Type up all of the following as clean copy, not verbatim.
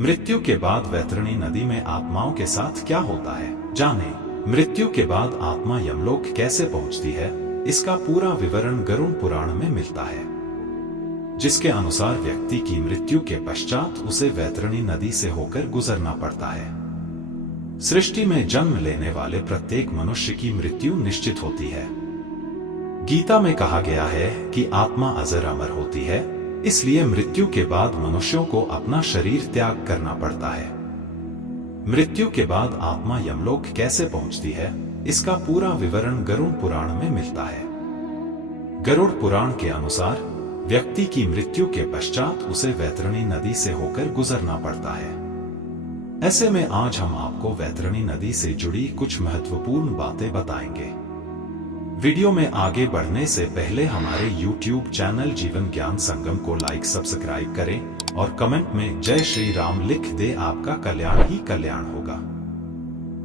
मृत्यु के बाद वैतरणी नदी में आत्माओं के साथ क्या होता है, जाने। मृत्यु के बाद आत्मा यमलोक कैसे पहुंचती है, इसका पूरा विवरण गरुड़ पुराण में मिलता है, जिसके अनुसार व्यक्ति की मृत्यु के पश्चात उसे वैतरणी नदी से होकर गुजरना पड़ता है। सृष्टि में जन्म लेने वाले प्रत्येक मनुष्य की मृत्यु निश्चित होती है। गीता में कहा गया है कि आत्मा अजर अमर होती है, इसलिए मृत्यु के बाद मनुष्यों को अपना शरीर त्याग करना पड़ता है। मृत्यु के बाद आत्मा यमलोक कैसे पहुंचती है, इसका पूरा विवरण गरुड़ पुराण में मिलता है। गरुड़ पुराण के अनुसार व्यक्ति की मृत्यु के पश्चात उसे वैतरणी नदी से होकर गुजरना पड़ता है। ऐसे में आज हम आपको वैतरणी नदी से जुड़ी कुछ महत्वपूर्ण बातें बताएंगे। वीडियो में आगे बढ़ने से पहले हमारे YouTube चैनल जीवन ज्ञान संगम को लाइक सब्सक्राइब करें और कमेंट में जय श्री राम लिख दे, आपका कल्याण ही कल्याण होगा।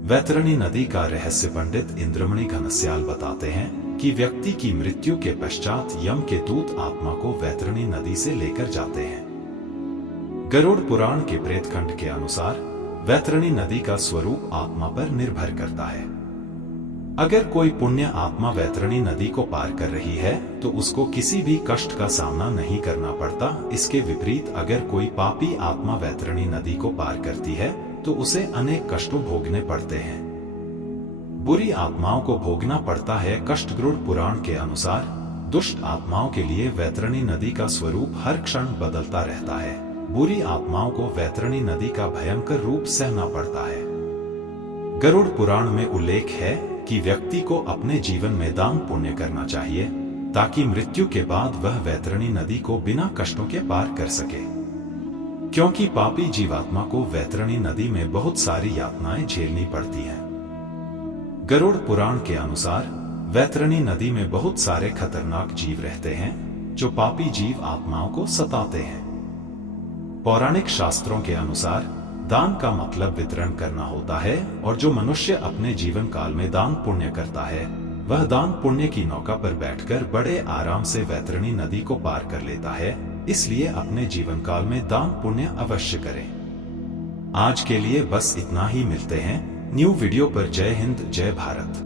वैतरणी नदी का रहस्य पंडित इंद्रमणि घनश्याल बताते हैं कि व्यक्ति की मृत्यु के पश्चात यम के दूत आत्मा को वैतरणी नदी से लेकर जाते हैं। गरुड़ पुराण के प्रेतखंड के अनुसार वैतरणी नदी का स्वरूप आत्मा पर निर्भर करता है। अगर कोई पुण्य आत्मा वैतरणी नदी को पार कर रही है तो उसको किसी भी कष्ट का सामना नहीं करना पड़ता। इसके विपरीत अगर कोई पापी आत्मा वैतरणी नदी को पार करती है तो उसे अनेक कष्टों भोगने पड़ते हैं। बुरी आत्माओं को भोगना पड़ता है कष्ट। गरुड़ पुराण के अनुसार दुष्ट आत्माओं के लिए वैतरणी नदी का स्वरूप हर क्षण बदलता रहता है। बुरी आत्माओं को वैतरणी नदी का भयंकर रूप सहना पड़ता है। गरुड़ पुराण में उल्लेख है कि व्यक्ति को अपने जीवन में दान पुण्य करना चाहिए ताकि मृत्यु के बाद वह वैतरणी नदी को बिना कष्टों के पार कर सके, क्योंकि पापी जीवात्मा को वैतरणी नदी में बहुत सारी यातनाएं झेलनी पड़ती हैं। गरुड़ पुराण के अनुसार वैतरणी नदी में बहुत सारे खतरनाक जीव रहते हैं जो पापी जीव आत्माओं को सताते हैं। पौराणिक शास्त्रों के अनुसार दान का मतलब वितरण करना होता है और जो मनुष्य अपने जीवन काल में दान पुण्य करता है वह दान पुण्य की नौका पर बैठकर बड़े आराम से वैतरणी नदी को पार कर लेता है। इसलिए अपने जीवन काल में दान पुण्य अवश्य करें। आज के लिए बस इतना ही, मिलते हैं न्यू वीडियो पर। जय हिंद, जय भारत।